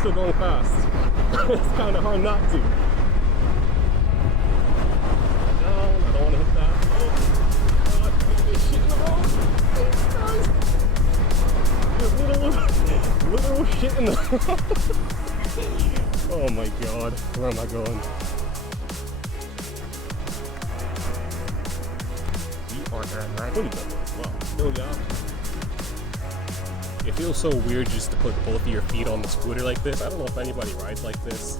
still going fast. It's kind of hard not to. No, I don't want to hit that. Oh, God, this shit in the road. Oh, Christ. There's literal shit in the road. Oh my God, where am I going? We are at 9:20. Wow, still got. It feels so weird just to put both of your feet on the scooter like this. I don't know if anybody rides like this.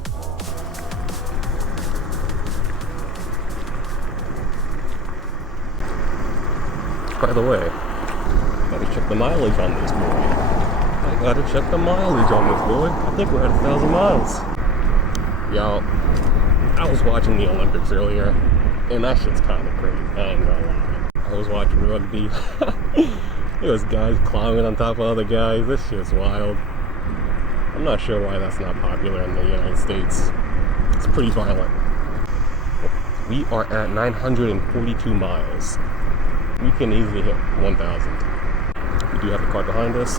By the way, gotta check the mileage on this boy. I gotta check the mileage on this boy. I think we're at 1,000 miles. Y'all, I was watching the Olympics earlier, and that shit's kind of crazy. I ain't gonna lie. I was watching rugby. There was guys climbing on top of other guys. This shit's wild. I'm not sure why that's not popular in the United States. It's pretty violent. We are at 942 miles. We can easily hit 1,000. We do have a car behind us.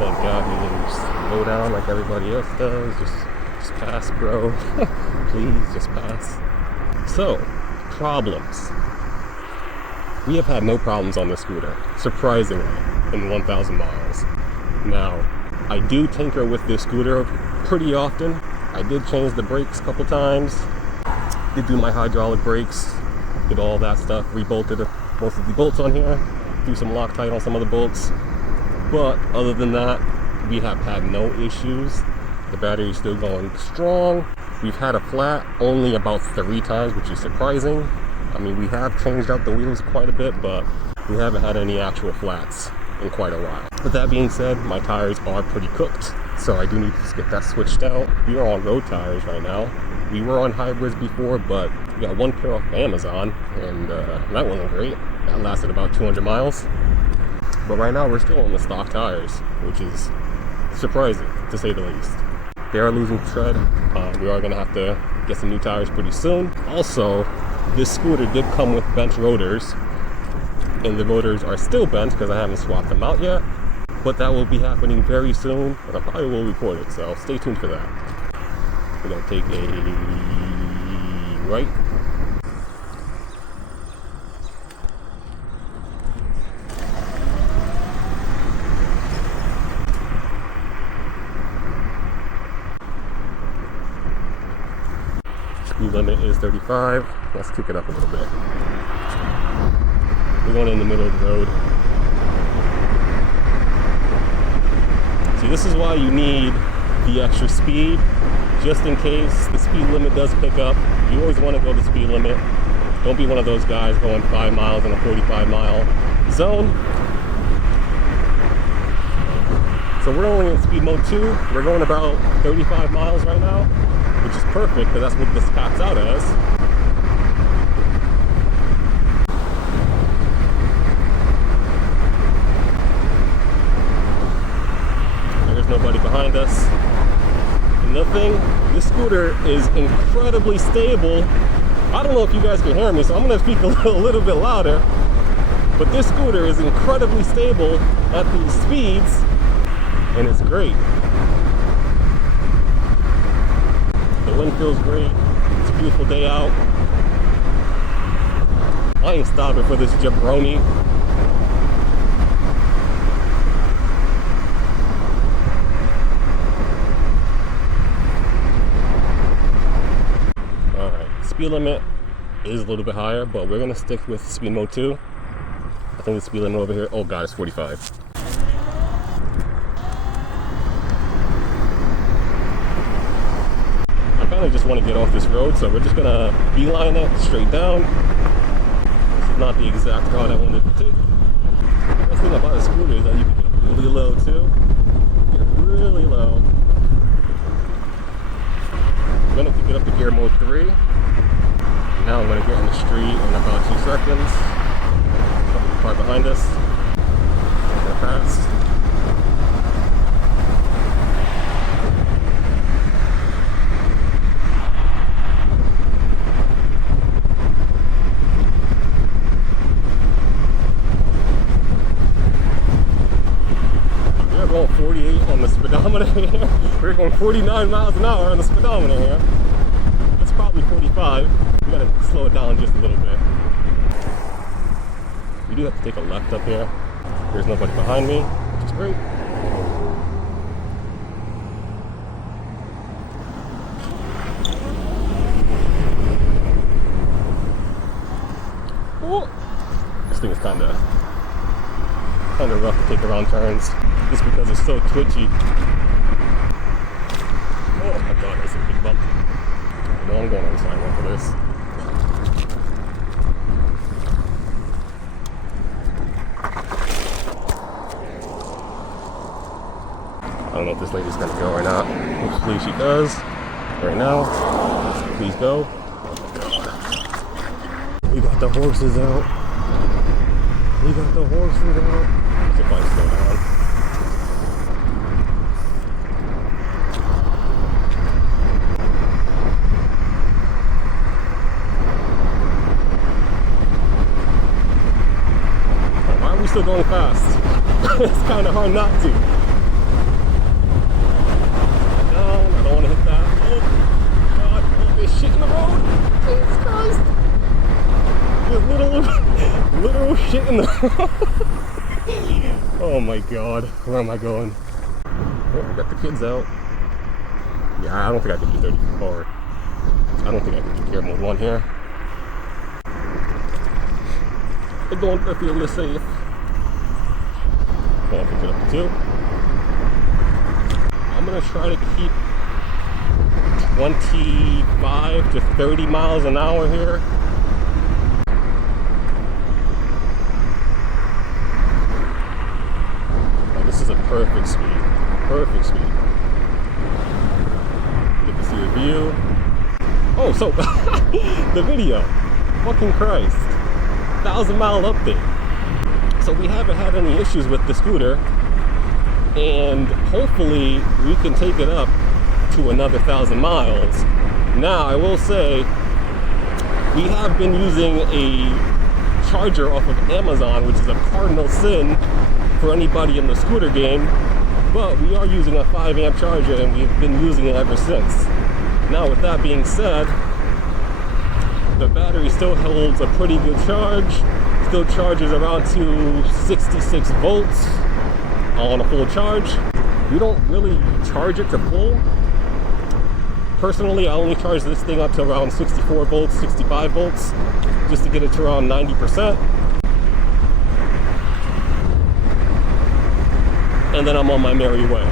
Thank God he didn't just slow down like everybody else does. Just pass, bro. Please, just pass. So, problems. We have had no problems on this scooter, surprisingly, in 1,000 miles. Now, I do tinker with this scooter pretty often. I did change the brakes a couple times. Did do my hydraulic brakes, did all that stuff, rebolted most of the bolts on here, threw some Loctite on some of the bolts. But other than that, we have had no issues. The battery's still going strong. We've had a flat only about 3 times, which is surprising. I mean, we have changed out the wheels quite a bit, but we haven't had any actual flats in quite a while. But that being said, my tires are pretty cooked, so I do need to get that switched out. We are on road tires right now. We were on hybrids before, but we got one pair off Amazon, and that wasn't great. That lasted about 200 miles. But right now, we're still on the stock tires, which is surprising, to say the least. They are losing tread. We are going to have to get some new tires pretty soon. Also, this scooter did come with bent rotors, and the rotors are still bent because I haven't swapped them out yet. But that will be happening very soon, and I probably will record it, so stay tuned for that. We're going to take a right. Speed limit is 35. Let's kick it up a little bit. We're going in the middle of the road. See, this is why you need the extra speed, just in case the speed limit does pick up. You always want to go the speed limit. Don't be one of those guys going 5 miles in a 45-mile zone. So we're only in speed mode 2. We're going about 35 miles right now, which is perfect because that's what this caps out as. There's nobody behind us. Another thing, this scooter is incredibly stable. I don't know if you guys can hear me, so I'm going to speak a little bit louder. But this scooter is incredibly stable at these speeds, and it's great. The wind feels great. It's a beautiful day out. I ain't stopping for this jabroni. Speed limit is a little bit higher, but we're gonna stick with speed mode 2. I think the speed limit over here, oh god, it's 45. I kind of just want to get off this road, so we're just gonna beeline it straight down. This is not the exact route I wanted to take. The best thing about a scooter is that you can get really low too. Get really low. I'm gonna kick it up to gear mode 3. Now I'm going to get in the street in about 2 seconds. Car behind us. I'm going to pass. speedometer here. We're going 49 miles an hour on the speedometer here. It's probably 45. We gotta slow it down just a little bit. We do have to take a left up here. There's nobody behind me, which is great. Oh, this thing is kind of rough to take around turns, just because it's so twitchy. Oh my god, that's a big bump. No, I'm going on the sidewalk for this. I don't know if this lady's gonna go or not. Hopefully she does. Right now. Please go. We got the horses out. We got the horses out. Let's if I slow down. Why are we still going fast? It's kind of hard not to. No, I don't want to hit that. Oh, God. Oh, there's shit in the road. Jesus Christ. There's literal shit in the road. Oh my god, where am I going? Oh, I got the kids out. Yeah, I don't think I can do 34. I don't think I can do gear mode 1 here. I don't feel the safe. I'll pick it up to 2. I'm gonna try to keep 25 to 30 miles an hour here. This is a perfect speed. Perfect speed. Get to see the view. Oh, so the video. Fucking Christ. 1,000-mile update. So we haven't had any issues with the scooter, and hopefully we can take it up to another 1,000 miles. Now, I will say we have been using a charger off of Amazon, which is a cardinal sin for anybody in the scooter game, but we are using a 5-amp charger and we've been using it ever since. Now, with that being said, the battery still holds a pretty good charge, still charges around to 66 volts on a full charge. We don't really charge it to full. Personally, I only charge this thing up to around 64 volts, 65 volts, just to get it to around 90%. And then I'm on my merry way.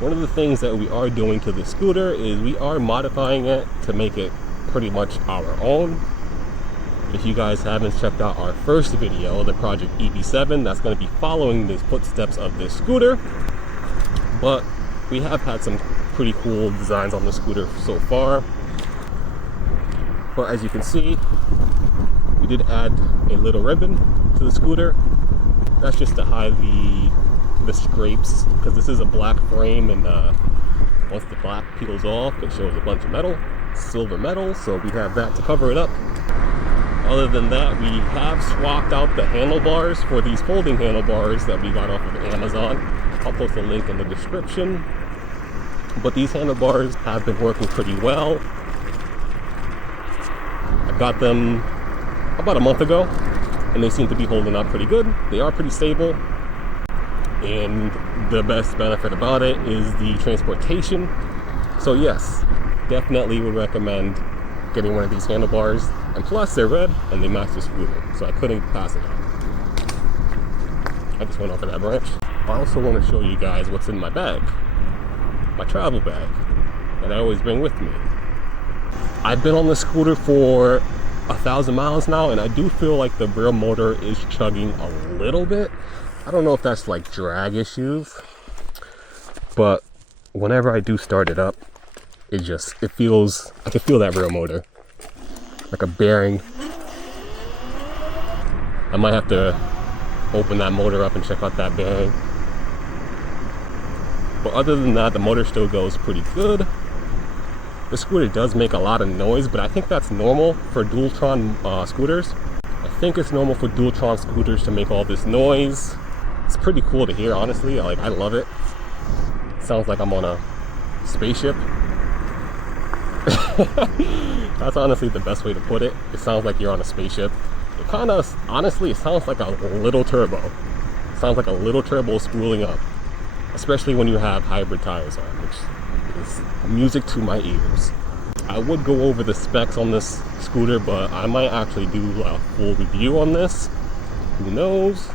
One of the things that we are doing to the scooter is we are modifying it to make it pretty much our own. If you guys haven't checked out our first video, the Project EB7, that's going to be following the footsteps of this scooter. But we have had some pretty cool designs on the scooter so far. But as you can see, we did add a little ribbon to the scooter. That's just to hide the scrapes, because this is a black frame, and once the black peels off, it shows a bunch of metal, silver metal, so we have that to cover it up. Other than that, we have swapped out the handlebars for these folding handlebars that we got off of Amazon. I'll post a link in the description. But these handlebars have been working pretty well. I got them about a month ago, and they seem to be holding up pretty good. They are pretty stable. And the best benefit about it is the transportation. So yes, definitely would recommend getting one of these handlebars. And plus they're red and they match the scooter, so I couldn't pass it up. I just went off of that branch. I also want to show you guys what's in my bag, my travel bag that I always bring with me. I've been on the scooter for 1,000 miles now, and I do feel like the rear motor is chugging a little bit. I don't know if that's like drag issues, but whenever I do start it up, it feels, I can feel that rear motor, like a bearing. I might have to open that motor up and check out that bearing. But other than that, the motor still goes pretty good. The scooter does make a lot of noise, but I think that's normal for Dualtron scooters. I think it's normal for Dualtron scooters to make all this noise. It's pretty cool to hear, honestly. I love it. sounds like I'm on a spaceship. That's honestly the best way to put it. It sounds like you're on a spaceship. It kind of, honestly, it sounds like a little turbo. It sounds like a little turbo spooling up, especially when you have hybrid tires on, which is music to my ears. I would go over the specs on this scooter, but I might actually do a full review on this. Who knows?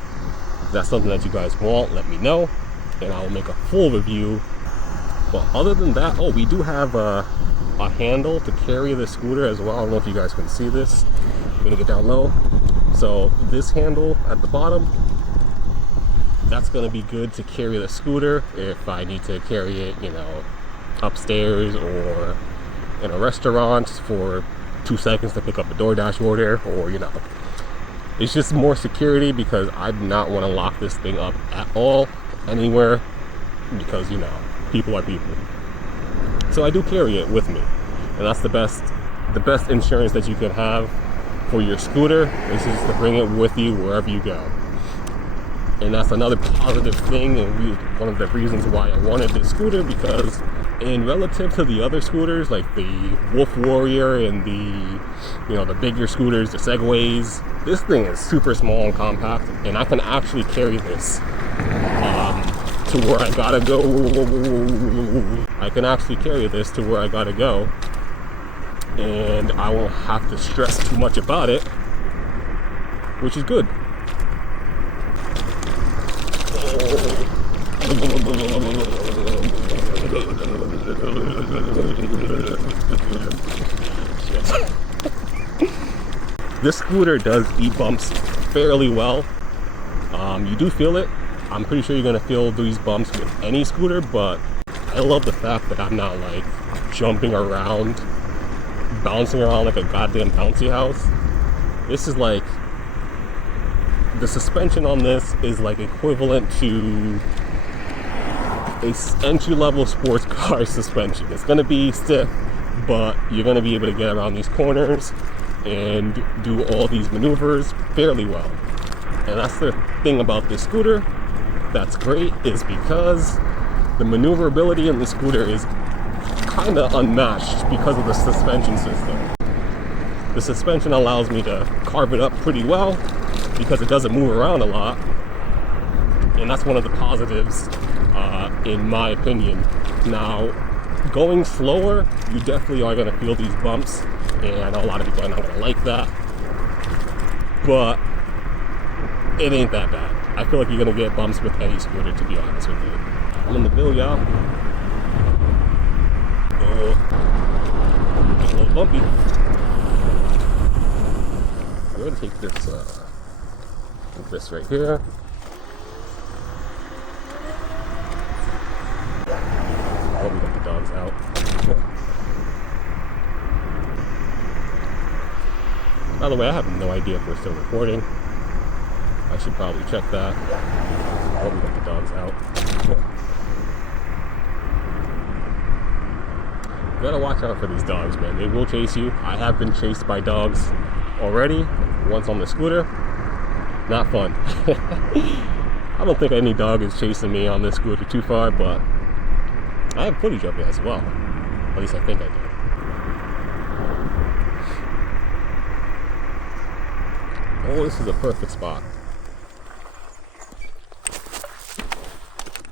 If that's something that you guys want, let me know, and I'll make a full review. But other than that, oh, we do have a handle to carry the scooter as well. I don't know if you guys can see this. I'm gonna get down low. So this handle at the bottom, that's gonna be good to carry the scooter if I need to carry it, you know, upstairs or in a restaurant for 2 seconds to pick up a DoorDash order, or, you know, it's just more security because I do not want to lock this thing up at all anywhere, because, you know, people are people. So I do carry it with me, and that's the best insurance that you can have for your scooter, is just to bring it with you wherever you go. And that's another positive thing, and one of the reasons why I wanted this scooter, because in relative to the other scooters like the Wolf Warrior and the, you know, the bigger scooters, the Segways, this thing is super small and compact, and I can actually carry this to where I gotta go. I can actually carry this to where I gotta go, and I won't have to stress too much about it, which is good. This scooter does eat bumps fairly well. You do feel it. I'm pretty sure you're gonna feel these bumps with any scooter, but I love the fact that I'm not like jumping around, bouncing around like a goddamn bouncy house. This is like, the suspension on this is like equivalent to a entry-level sports car suspension. It's gonna be stiff, but you're gonna be able to get around these corners and do all these maneuvers fairly well. And that's the thing about this scooter that's great, is because the maneuverability in the scooter is kind of unmatched because of the suspension system. The suspension allows me to carve it up pretty well because it doesn't move around a lot, and that's one of the positives in my opinion. Now, going slower, you definitely are going to feel these bumps, and I know a lot of people are not going to like that, but it ain't that bad. I feel like you're going to get bumps with any scooter, to be honest with you. I'm in the Ville, y'all. It's a little bumpy. I'm going to take this right here. Oh, we got the dogs out. By the way, I have no idea if we're still recording. I should probably check that. Oh, we got the dogs out. You gotta watch out for these dogs, man. They will chase you. I have been chased by dogs already, once on the scooter. Not fun. I don't think any dog is chasing me on this scooter too far, but I have footage of it as well. At least I think I do. Oh, this is a perfect spot.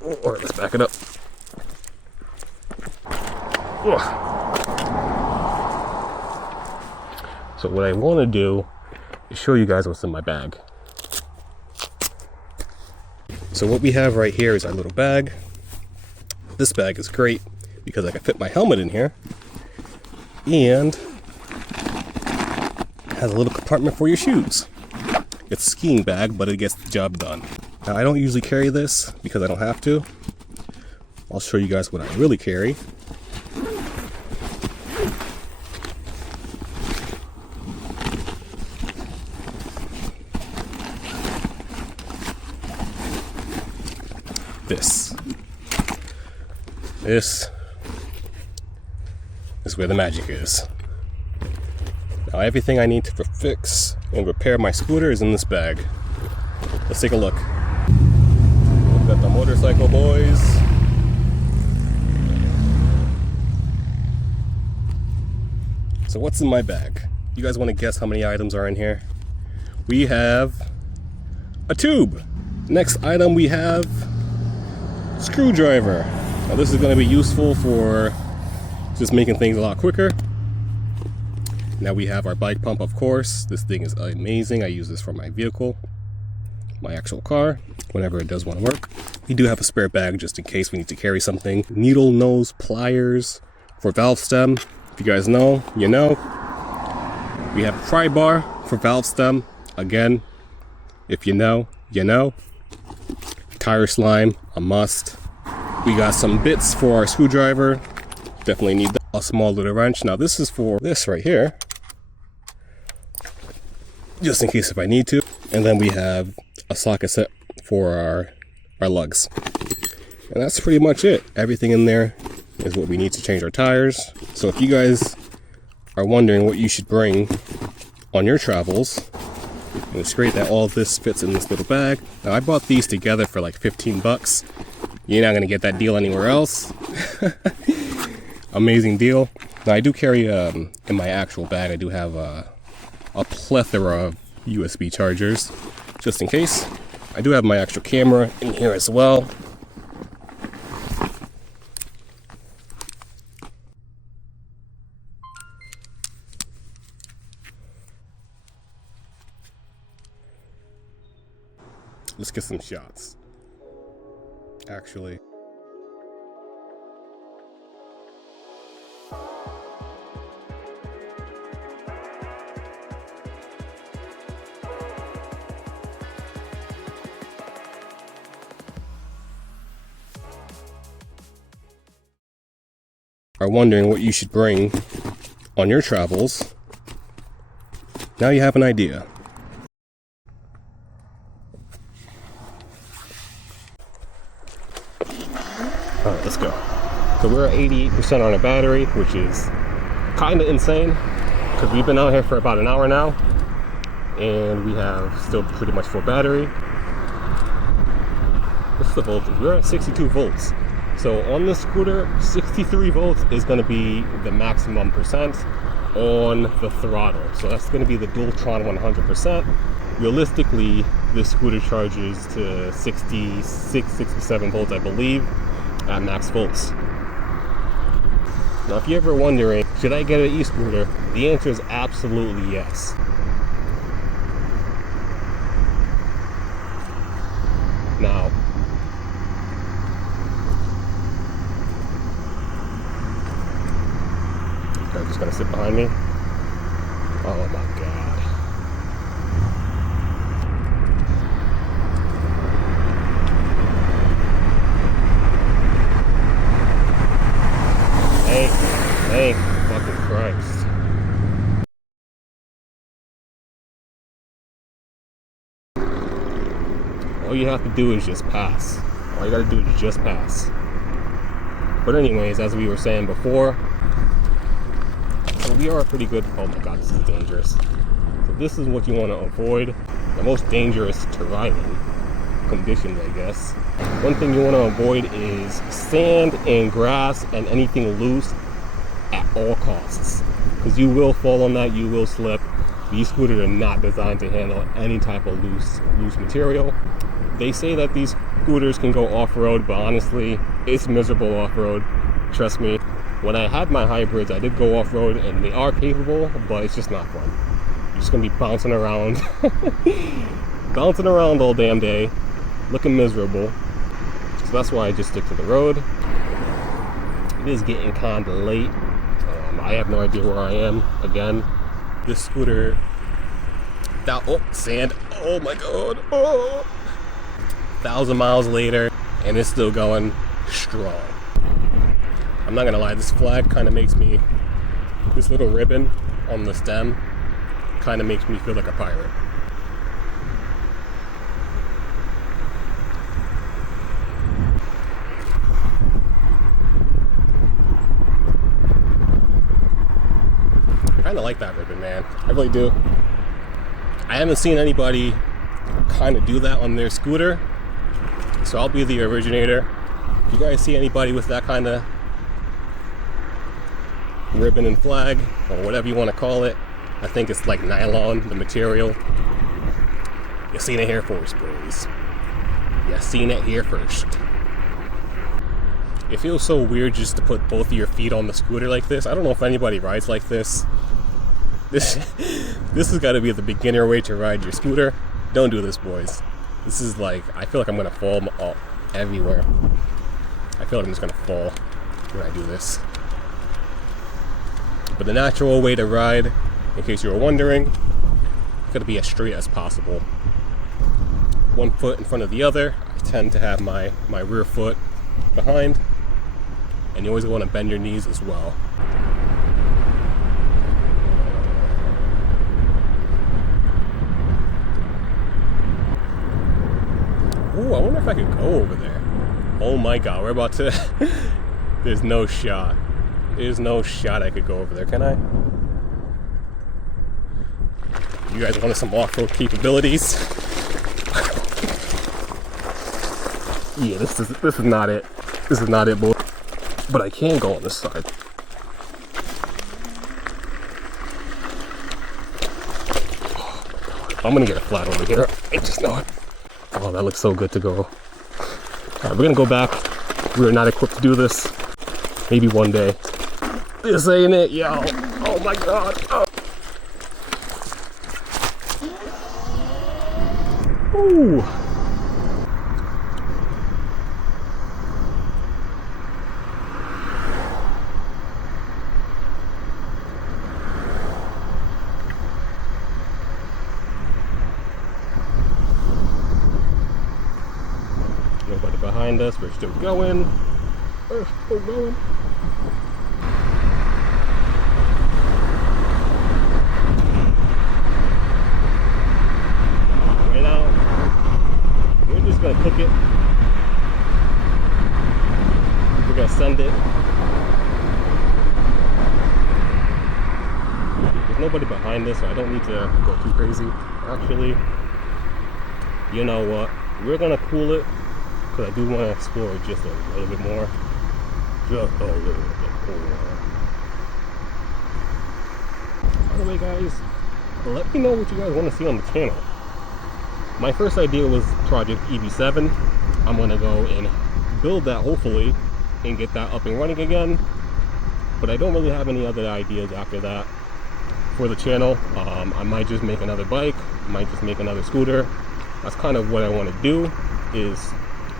All right, let's back it up. So what I want to do is show you guys what's in my bag. So what we have right here is our little bag. This bag is great because I can fit my helmet in here, and has a little compartment for your shoes. It's a skiing bag, but it gets the job done. Now, I don't usually carry this because I don't have to. I'll show you guys what I really carry. This is where the magic is. Now, everything I need to fix and repair my scooter is in this bag. Let's take a look. We've got the motorcycle boys. So what's in my bag? You guys want to guess how many items are in here? We have a tube. Next item we have screwdriver. Now this is going to be useful for just making things a lot quicker. Now we have our bike pump, of course. This thing is amazing. I use this for my vehicle, my actual car, whenever it does want to work. We do have a spare bag just in case we need to carry something. Needle nose pliers for valve stem. If you guys know, you know. We have a pry bar for valve stem. Again, if you know, you know. Tire slime, a must. We got some bits for our screwdriver. Definitely need that. A small little wrench. Now this is for this right here, just in case if I need to. And then we have a socket set for our lugs. And that's pretty much it. Everything in there is what we need to change our tires. So if you guys are wondering what you should bring on your travels, and it's great that all of this fits in this little bag. Now I bought these together for like 15 bucks. You're not gonna get that deal anywhere else. Amazing deal. Now I do carry in my actual bag, I do have a plethora of USB chargers, just in case. I do have my actual camera in here as well. Let's get some shots. Actually. Are wondering what you should bring on your travels. Now you have an idea. Alright, let's go. So we're at 88% on a battery, which is kind of insane because we've been out here for about an hour now and we have still pretty much full battery. What's the voltage? We're at 62 volts. So on this scooter, 63 volts is going to be the maximum percent on the throttle. So that's going to be the Dualtron 100%. Realistically, this scooter charges to 66, 67 volts, I believe, at max volts. Now, if you're ever wondering, should I get an e-scooter? The answer is absolutely yes. Now, this guy's just gonna sit behind me. Oh my god. Thank fucking Christ. All you have to do is just pass. All you gotta do is just pass. But anyways, as we were saying before, we are pretty good. Oh my god, this is dangerous. So this is what you want to avoid. The most dangerous terrain conditions, I guess. One thing you want to avoid is sand and grass and anything loose at all costs, because you will fall on that, you will slip. These scooters are not designed to handle any type of loose material. They say that these scooters can go off-road, but honestly, it's miserable off-road. Trust me. When I had my hybrids, I did go off-road, and they are capable, but it's just not fun. You're just gonna be bouncing around, bouncing around all damn day, looking miserable. So that's why I just stick to the road. It is getting kind of late. I have no idea where I am. Again, this scooter. Oh, sand! Oh my god! Oh, 1,000 miles later, and it's still going strong. I'm not gonna lie, this flag kind of makes me, this little ribbon on the stem kind of makes me feel like a pirate. I kind of like that ribbon, man. I really do. I haven't seen anybody kind of do that on their scooter, so I'll be the originator. If you guys see anybody with that kind of ribbon and flag, or whatever you want to call it. I think it's like nylon, the material. You seen it here first, boys. You seen it here first. It feels so weird just to put both of your feet on the scooter like this. I don't know if anybody rides like this. This has got to be the beginner way to ride your scooter. Don't do this, boys. This is like, I feel like I'm gonna fall everywhere. I feel like I'm just gonna fall when I do this. But the natural way to ride, in case you were wondering, is gonna be as straight as possible. One foot in front of the other. I tend to have my rear foot behind, and you always want to bend your knees as well. Ooh, I wonder if I could go over there. Oh my god, we're about to... There's no shot. There's no shot I could go over there, can I? You guys wanted some off-road capabilities? Yeah, this is not it. This is not it, boy. But I can go on this side. I'm gonna get a flat over here. I just know it. Oh, that looks so good to go. Alright, we're gonna go back. We're not equipped to do this. Maybe one day. This ain't it, yo. Oh my god. Oh. Ooh. Nobody behind us. We're still going. We're still going. Right now, we're just gonna cook it. We're gonna send it. There's nobody behind us, so I don't need to go too crazy. Actually, you know what? We're gonna cool it. Because I do want to explore just a little bit more. Just a little bit more. By the way, guys, let me know what you guys want to see on the channel. My first idea was Project EV7. I'm going to go and build that, hopefully, and get that up and running again. But I don't really have any other ideas after that for the channel. I might just make another bike. I might just make another scooter. That's kind of what I want to do, is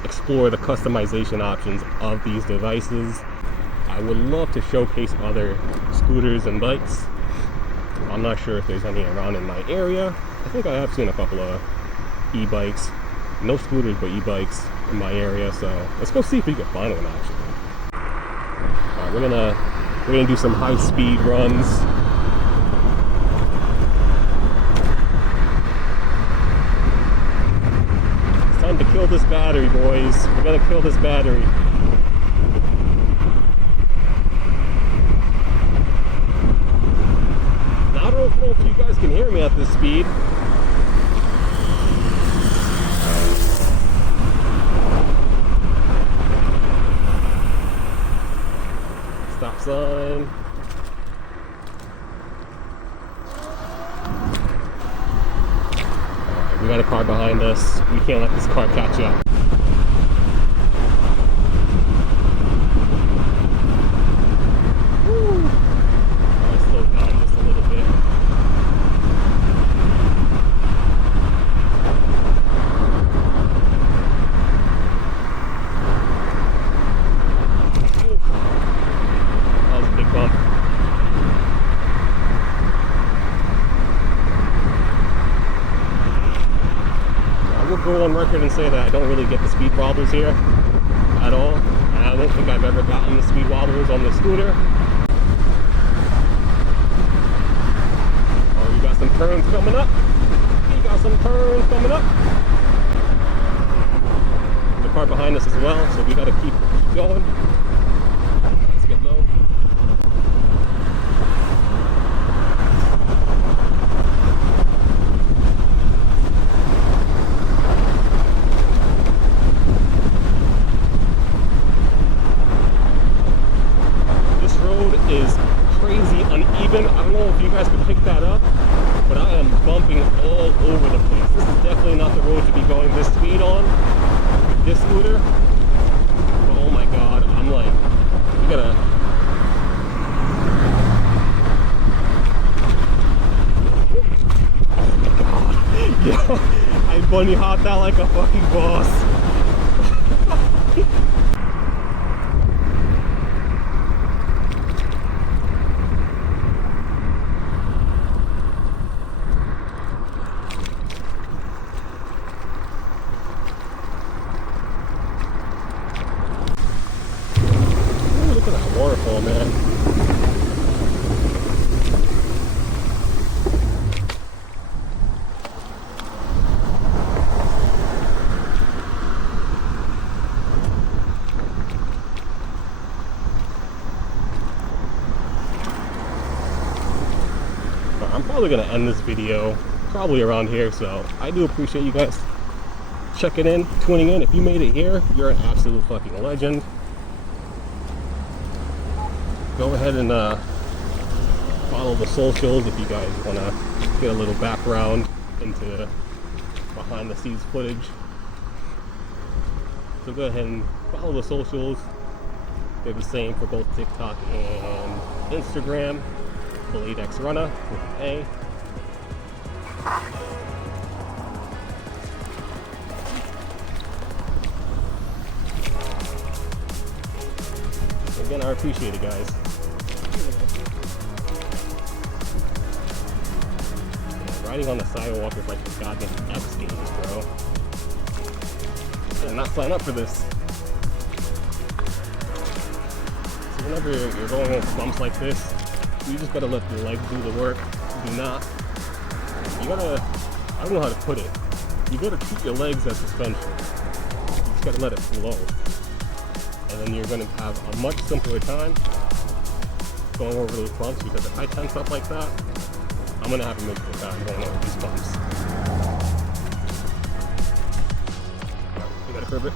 explore the customization options of these devices. I would love to showcase other scooters and bikes. I'm not sure if there's any around in my area. I think I have seen a couple of e-bikes. No scooters, but e-bikes in my area. So let's go see if we can find one actually. Alright, we're gonna do some high-speed runs. Time to kill this battery, boys. We're gonna kill this battery. Now, I don't know if you guys can hear me at this speed. Stop sign. We got a car behind us. We can't let this car catch up. Woo! Alright, slow down just a little bit. Ooh. That was a big bump. Go on record and say that I don't really get the speed wobbles here at all. And I don't think I've ever gotten the speed wobbles on the scooter. Oh, you got some turns coming up. You got some turns coming up. The car behind us as well, so we gotta keep going. Let's get low. road to be going this speed on with this scooter. But oh my god, I'm like, we gotta. Oh my god. Yeah, I bunny hopped out like a fucking boss. Look at that waterfall, man. I'm probably gonna end this video probably around here, so I do appreciate you guys checking in, tuning in. If you made it here, you're an absolute fucking legend. Go ahead and follow the socials if you guys want to get a little background into behind the scenes footage. So go ahead and follow the socials. They're the same for both TikTok and Instagram. Bladex Runner with an A. Again, I appreciate it, guys. Yeah, riding on the sidewalk is like the goddamn X Games, bro. I did not sign up for this. So whenever you're going over bumps like this, you just gotta let the legs do the work. Do not. You gotta, I don't know how to put it. You gotta treat your legs as suspension. You just gotta let it flow. And then you're gonna have a much simpler time going over those bumps, because if I tense up like that, I'm gonna have a miserable time going over these bumps. Alright, you got it, Cribbit?